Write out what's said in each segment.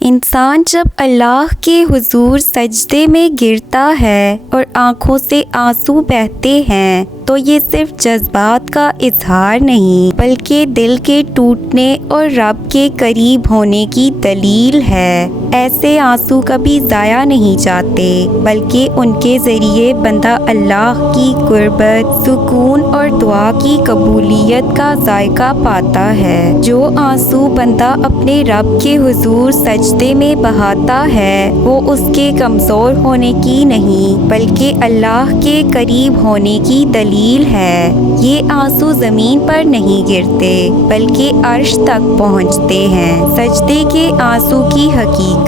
انسان جب اللہ کے حضور سجدے میں گرتا ہے اور آنکھوں سے آنسو بہتے ہیں تو یہ صرف جذبات کا اظہار نہیں بلکہ دل کے ٹوٹنے اور رب کے قریب ہونے کی دلیل ہے۔ ایسے آنسو کبھی ضائع نہیں جاتے بلکہ ان کے ذریعے بندہ اللہ کی قربت، سکون اور دعا کی قبولیت کا ذائقہ پاتا ہے۔ جو آنسو بندہ اپنے رب کے حضور سجدے میں بہاتا ہے وہ اس کے کمزور ہونے کی نہیں بلکہ اللہ کے قریب ہونے کی دلیل ہے۔ یہ آنسو زمین پر نہیں گرتے بلکہ عرش تک پہنچتے ہیں۔ سجدے کے آنسو کی حقیقت۔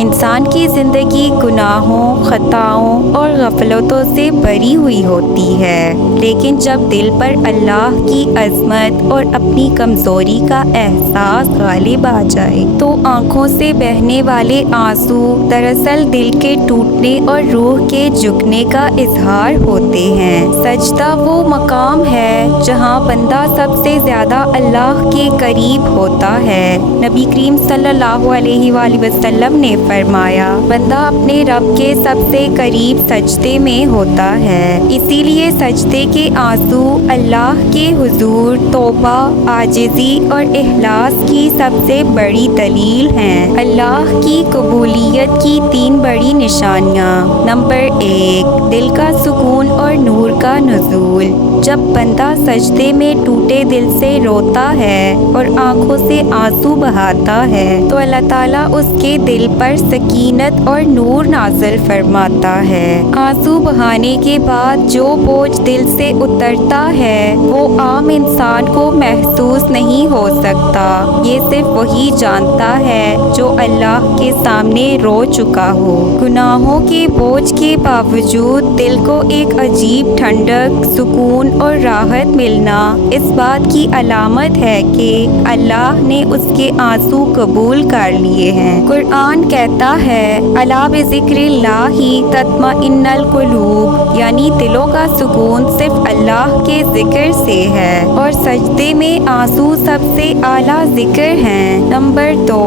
انسان کی زندگی گناہوں، خطاؤں اور غفلتوں سے بھری ہوئی ہوتی ہے، لیکن جب دل پر اللہ کی عظمت اور اپنی کمزوری کا احساس غالب آ جائے تو آنکھوں سے بہنے والے آنسو دراصل دل کے ٹوٹنے اور روح کے جھکنے کا اظہار ہوتے ہیں۔ سجدہ وہ مقام ہے جہاں بندہ سب سے زیادہ اللہ کے قریب ہوتا ہے۔ نبی کریم صلی اللہ علیہ وآلہ وسلم نے فرمایا، بندہ اپنے رب کے سب سے قریب سجدے میں ہوتا ہے۔ اسی لیے سجدے کے آنسو اللہ کے حضور توبہ، عاجزی اور اخلاص کی سب سے بڑی دلیل ہیں۔ اللہ کی قبولیت کی 3 بڑی نشانیاں۔ نمبر 1، دل کا سکون اور نور کا نزول۔ جب بندہ سجدے میں ٹوٹے دل سے روتا ہے اور آنکھوں سے آنسو بہاتا ہے تو اللہ تعالیٰ اس کے دل پر سکینت اور نور نازل فرماتا ہے۔ آنسو بہانے کے بعد جو بوجھ دل سے اترتا ہے وہ عام انسان کو محسوس نہیں ہو سکتا۔ یہ صرف وہی جانتا ہے جو اللہ کے سامنے رو چکا ہو۔ گناہوں کے بوجھ کے باوجود دل کو ایک عجیب ٹھنڈک، سکون اور راحت ملنا اس بات کی علامت ہے کہ اللہ نے اس کے آنسو قبول کر لیے ہیں۔ قرآن کہتا ہے، الا بذکر اللہ تطمئن القلوب، یعنی دلوں کا سکون صرف اللہ کے ذکر سے ہے، اور سجدے میں آنسو سب سے اعلیٰ ذکر ہیں۔ نمبر 2،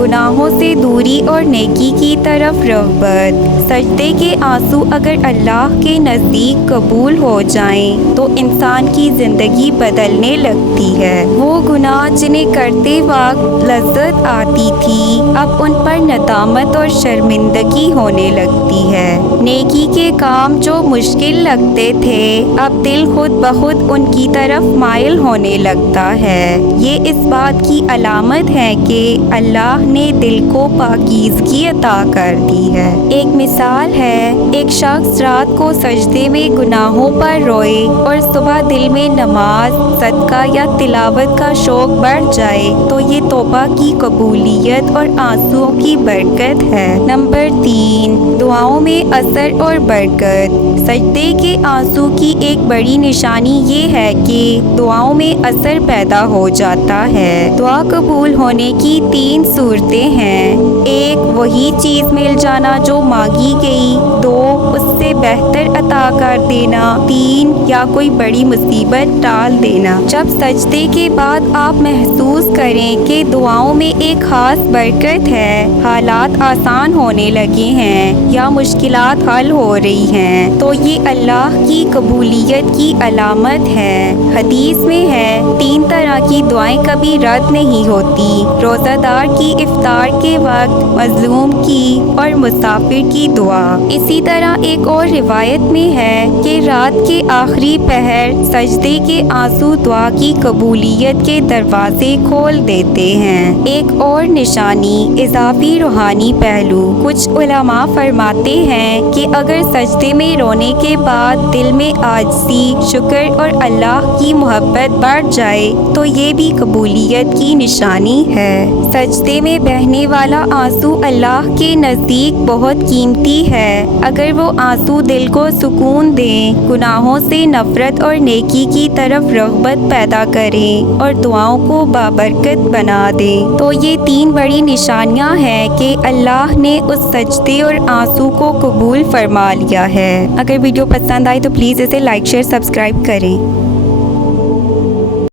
گناہوں سے دوری اور نیکی کی طرف رغبت۔ سجدے کے آنسو اگر اللہ کے نزدیک قبول ہو جائیں تو انسان کی زندگی بدلنے لگتی ہے۔ وہ گناہ جنہیں کرتے وقت لذت آتی تھی اب ان پر ندامت اور شرمندگی ہونے لگتی ہے۔ نیکی کے کام جو مشکل لگتے تھے اب دل خود بخود ان کی طرف مائل ہونے لگتا ہے۔ یہ اس بات کی علامت ہے کہ اللہ نے دل کو پاکیزگی عطا کر دی ہے۔ ایک مثال ہے، ایک شخص رات کو سجدے میں گناہوں پر روئے اور صبح دل میں نماز، صدقہ یا تلاوت کا شوق بڑھ جائے تو یہ توبہ کی قبولیت اور آنسوؤں کی برکت ہے۔ نمبر 3، دعاؤں میں اثر اور برکت۔ سجدے کے آنسو کی ایک بڑی نشانی یہ ہے کہ دعاؤں میں اثر پیدا ہو جاتا ہے۔ دعا قبول ہونے کی 3 صورتیں ہیں۔ 1، وہی چیز مل جانا جو مانگی گئی۔ 2، اس سے بہتر عطا کر دینا۔ 3، یا کوئی بڑی مصیبت ٹال دینا۔ جب سجدے کے بعد آپ محسوس کریں کہ دعاؤں میں ایک خاص برکت ہے، حالات آسان ہونے لگے ہیں یا مشکلات حل ہو رہی ہیں تو یہ اللہ کی قبولیت کی علامت ہے۔ حدیث میں ہے، 3 طرح کی دعائیں کبھی رد نہیں ہوتی، روزہ دار کی افطار کے وقت، مظلوم کی اور مسافر کی دعا۔ اسی طرح ایک اور روایت میں ہے کہ رات کے آخری پہر سجدے کے آنسو دعا کی قبولیت کے دروازے کھول دیتے ہیں۔ ایک اور نشانی، اضافی روحانی پہلو۔ کچھ علماء فرماتے ہیں کہ اگر سجدے میں رونے کے بعد دل میں عاجزی، شکر اور اللہ کی محبت بڑھ جائے تو یہ بھی قبولیت کی نشانی ہے۔ سجدے میں بہنے والا آنسو اللہ کے نزدیک بہت قیمتی ہے۔ اگر وہ آنسو دل کو سکون دیں، گناہوں سے نفرت اور نیکی کی طرف رغبت پیدا کریں اور دعاؤں کو بابرکت بنا دیں تو یہ 3 بڑی نشانیاں ہیں کہ اللہ نے اس سجدے اور آنسو کو قبول فرما لیا ہے۔ اگر ویڈیو پسند آئے تو پلیز اسے لائک، شیئر، سبسکرائب کریں۔